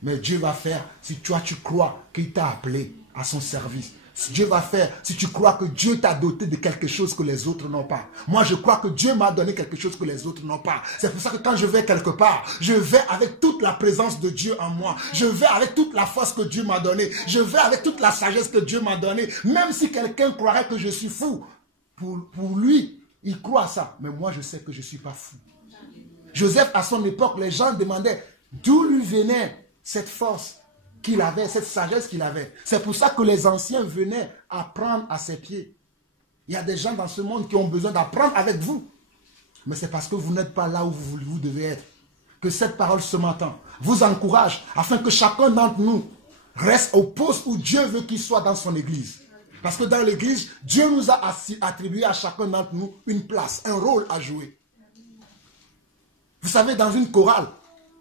Mais Dieu va faire si toi, tu crois qu'il t'a appelé à son service. Dieu va faire si tu crois que Dieu t'a doté de quelque chose que les autres n'ont pas. Moi, je crois que Dieu m'a donné quelque chose que les autres n'ont pas. C'est pour ça que quand je vais quelque part, je vais avec toute la présence de Dieu en moi. Je vais avec toute la force que Dieu m'a donnée. Je vais avec toute la sagesse que Dieu m'a donnée. Même si quelqu'un croirait que je suis fou, pour lui, il croit à ça. Mais moi, je sais que je ne suis pas fou. Joseph, à son époque, les gens demandaient d'où lui venait cette force qu'il avait, cette sagesse qu'il avait. C'est pour ça que les anciens venaient apprendre à ses pieds. Il y a des gens dans ce monde qui ont besoin d'apprendre avec vous. Mais c'est parce que vous n'êtes pas là où vous devez être. Que cette parole ce matin vous encourage afin que chacun d'entre nous reste au poste où Dieu veut qu'il soit dans son église. Parce que dans l'église, Dieu nous a attribué à chacun d'entre nous une place, un rôle à jouer. Vous savez, dans une chorale,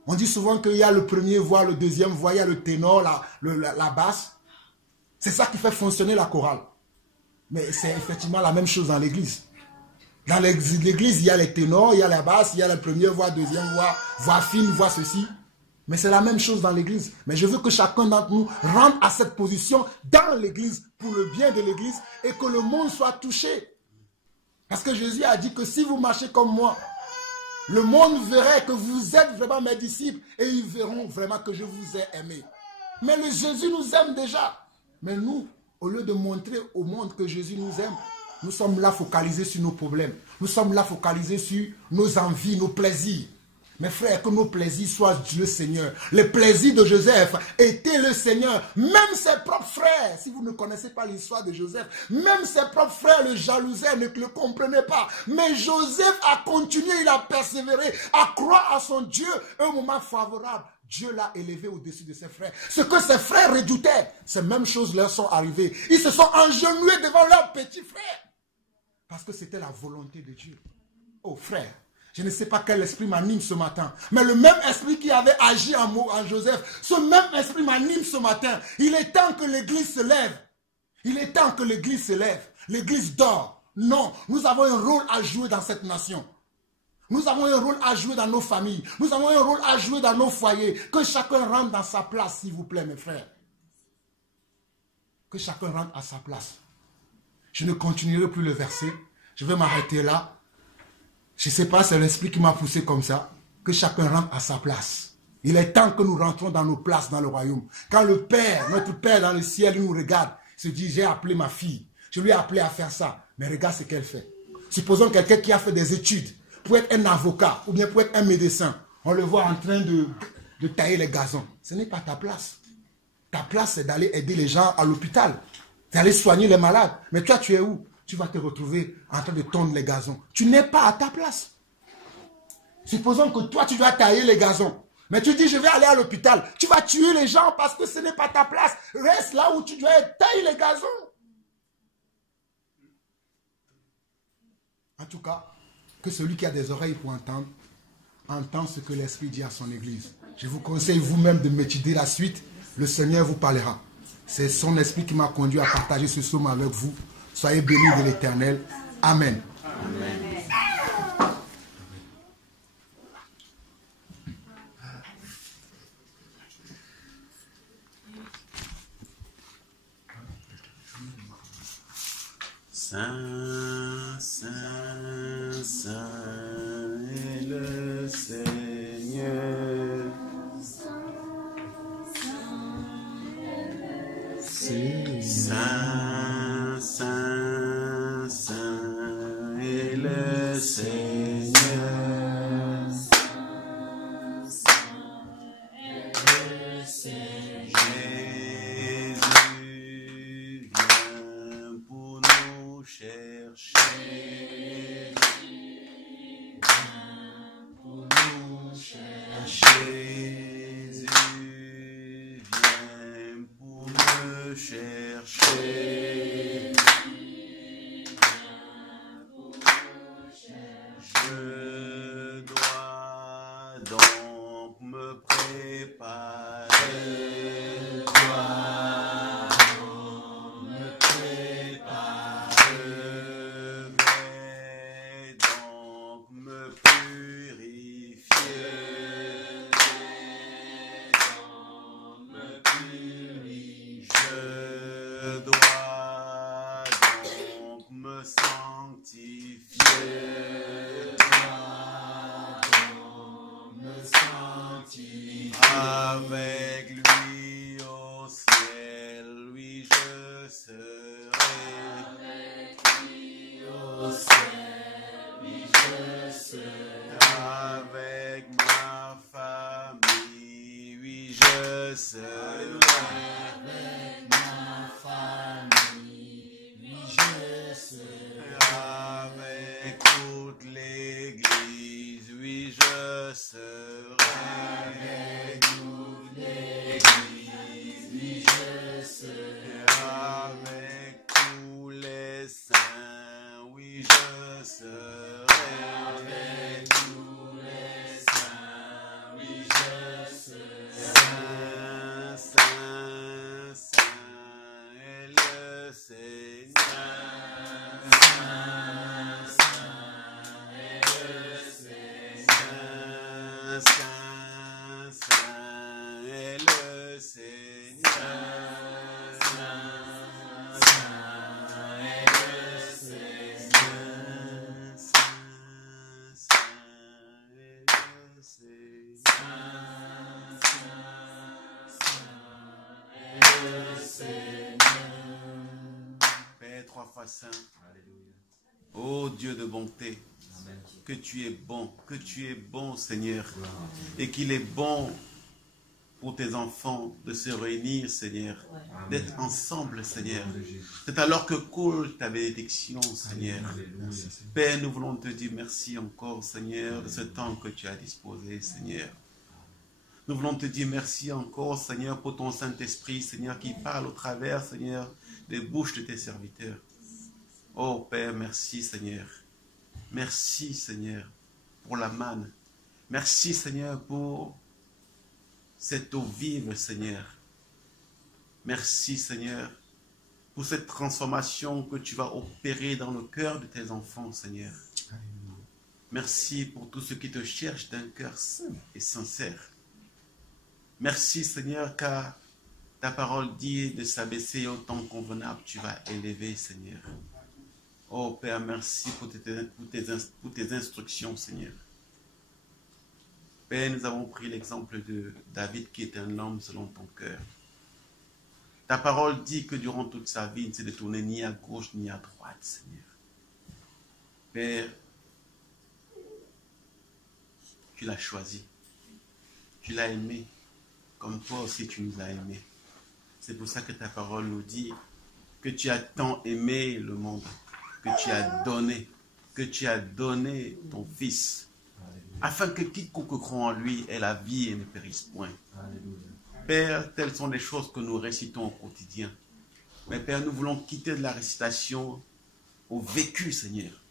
on dit souvent qu'il y a le premier voix, le deuxième voix, il y a le ténor, la basse. C'est ça qui fait fonctionner la chorale. Mais c'est effectivement la même chose dans l'église. Dans l'église, il y a les ténors, il y a la basse, il y a la première voix, deuxième voix fine, voix ceci. Mais c'est la même chose dans l'église. Mais je veux que chacun d'entre nous rentre à cette position dans l'église pour le bien de l'église et que le monde soit touché. Parce que Jésus a dit que si vous marchez comme moi, le monde verrait que vous êtes vraiment mes disciples et ils verront vraiment que je vous ai aimé. Mais le Jésus nous aime déjà. Mais nous, au lieu de montrer au monde que Jésus nous aime, nous sommes là focalisés sur nos problèmes. Nous sommes là focalisés sur nos envies, nos plaisirs. Mes frères, que nos plaisirs soient le Seigneur. Les plaisirs de Joseph étaient le Seigneur. Même ses propres frères, si vous ne connaissez pas l'histoire de Joseph, même ses propres frères le jalousaient, ne le comprenaient pas. Mais Joseph a continué, il a persévéré à croire à son Dieu. Un moment favorable, Dieu l'a élevé au-dessus de ses frères. Ce que ses frères redoutaient, ces mêmes choses leur sont arrivées. Ils se sont agenouillés devant leurs petits frères. Parce que c'était la volonté de Dieu. Oh frère, je ne sais pas quel esprit m'anime ce matin. Mais le même esprit qui avait agi en Joseph, ce même esprit m'anime ce matin. Il est temps que l'église se lève. Il est temps que l'église se lève. L'église dort. Non, nous avons un rôle à jouer dans cette nation. Nous avons un rôle à jouer dans nos familles. Nous avons un rôle à jouer dans nos foyers. Que chacun rentre dans sa place, s'il vous plaît, mes frères. Que chacun rentre à sa place. Je ne continuerai plus le verset. Je vais m'arrêter là. Je ne sais pas, c'est l'esprit qui m'a poussé comme ça. Que chacun rentre à sa place. Il est temps que nous rentrons dans nos places dans le royaume. Quand le Père, notre Père dans le ciel, il nous regarde, il se dit, j'ai appelé ma fille. Je lui ai appelé à faire ça. Mais regarde ce qu'elle fait. Supposons quelqu'un qui a fait des études pour être un avocat ou bien pour être un médecin. On le voit en train de tailler les gazons. Ce n'est pas ta place. Ta place, c'est d'aller aider les gens à l'hôpital. D'aller soigner les malades. Mais toi, tu es où? Tu vas te retrouver en train de tondre les gazons. Tu n'es pas à ta place. Supposons que toi, tu dois tailler les gazons. Mais tu dis, je vais aller à l'hôpital. Tu vas tuer les gens parce que ce n'est pas ta place. Reste là où tu dois être, taille les gazons. En tout cas, que celui qui a des oreilles pour entendre, entend ce que l'Esprit dit à son Église. Je vous conseille vous-même de m'étudier la suite. Le Seigneur vous parlera. C'est son Esprit qui m'a conduit à partager ce psaume avec vous. Soyez bénis de l'Éternel. Amen. Amen. Saint, Saint, Saint est le Seigneur. Saint, Saint, Saint est le Seigneur. Jésus vient pour nous chercher. Jésus vient pour me chercher. Je dois donc me préparer. Avec lui au ciel, oui je serai. Avec lui au ciel, oui je serai. Avec ma famille, oui je serai. Avec ma famille, oui je serai. Avec toute l'église, oui je serai. Avec avec tous les saints, oui je serai. Avec tous les saints, oui je serai. Saint, saint, saint est le Seigneur. Saint, saint est le Seigneur. Saint, saint est le Seigneur. Père trois fois saint, ô Dieu de bonté, que tu es bon Seigneur, et qu'il est bon pour tes enfants de se réunir Seigneur, d'être ensemble Seigneur. C'est alors que coule ta bénédiction Seigneur. Père, nous voulons te dire merci encore Seigneur de ce temps que tu as disposé Seigneur. Nous voulons te dire merci encore, Seigneur, pour ton Saint-Esprit, Seigneur, qui parle au travers, Seigneur, des bouches de tes serviteurs. Oh Père, merci, Seigneur. Merci, Seigneur, pour la manne. Merci, Seigneur, pour cette eau vive, Seigneur. Merci, Seigneur, pour cette transformation que tu vas opérer dans le cœur de tes enfants, Seigneur. Merci pour tous ceux qui te cherchent d'un cœur simple et sincère. Merci Seigneur, car ta parole dit de s'abaisser au temps convenable, tu vas élever Seigneur. Oh Père, merci pour tes instructions Seigneur. Père, nous avons pris l'exemple de David qui est un homme selon ton cœur. Ta parole dit que durant toute sa vie, il ne s'est détourné ni à gauche ni à droite Seigneur. Père, tu l'as choisi, tu l'as aimé. Comme toi aussi tu nous as aimés. C'est pour ça que ta parole nous dit que tu as tant aimé le monde, que tu as donné ton Fils, afin que quiconque croit en lui ait la vie et ne périsse point. Père, telles sont les choses que nous récitons au quotidien. Mais Père, nous voulons quitter de la récitation au vécu, Seigneur.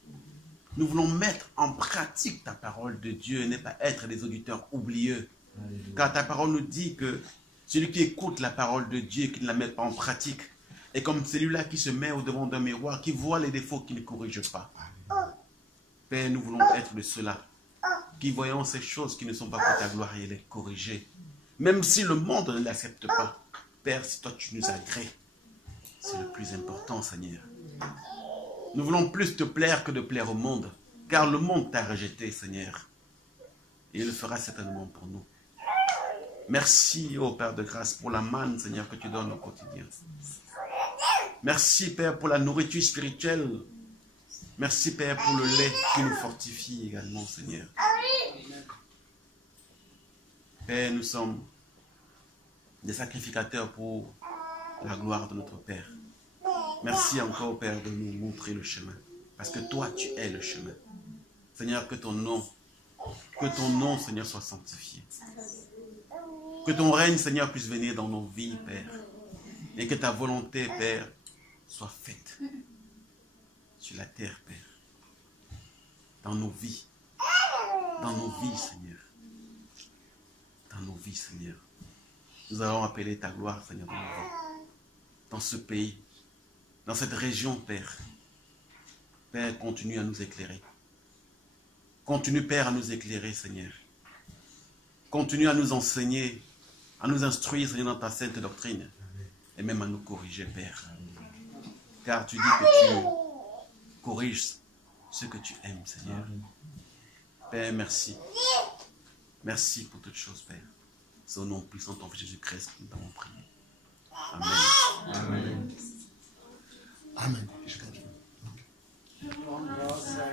Nous voulons mettre en pratique ta parole de Dieu et ne pas être des auditeurs oublieux. Car ta parole nous dit que celui qui écoute la parole de Dieu et qui ne la met pas en pratique est comme celui-là qui se met au devant d'un miroir, qui voit les défauts qu'il ne corrige pas. Père, nous voulons être de ceux-là qui voyons ces choses qui ne sont pas pour ta gloire et les corriger. Même si le monde ne l'accepte pas. Père, si toi tu nous agrées, c'est le plus important, Seigneur. Nous voulons plus te plaire que de plaire au monde, car le monde t'a rejeté, Seigneur. Et il le fera certainement pour nous. Merci, ô Père de grâce, pour la manne, Seigneur, que tu donnes au quotidien. Merci, Père, pour la nourriture spirituelle. Merci, Père, pour le lait qui nous fortifie également, Seigneur. Père, nous sommes des sacrificateurs pour la gloire de notre Père. Merci encore, Père, de nous montrer le chemin. Parce que toi, tu es le chemin. Seigneur, que ton nom, Seigneur, soit sanctifié. Que ton règne, Seigneur, puisse venir dans nos vies, Père. Et que ta volonté, Père, soit faite sur la terre, Père. Dans nos vies, dans nos vies, Seigneur. Dans nos vies, Seigneur. Nous allons appeler ta gloire, Seigneur, dans ce pays, dans cette région, Père. Père, continue à nous éclairer. Continue, Père, à nous éclairer, Seigneur. Continue à nous enseigner, à nous instruire, Seigneur, dans ta sainte doctrine. Et même à nous corriger, Père. Car tu dis que tu corriges ce que tu aimes, Seigneur. Père, merci. Merci pour toutes choses, Père. C'est au nom puissant de ton Fils Jésus-Christ que nous t'avons prié. Amen. Amen. Amen. Grâce à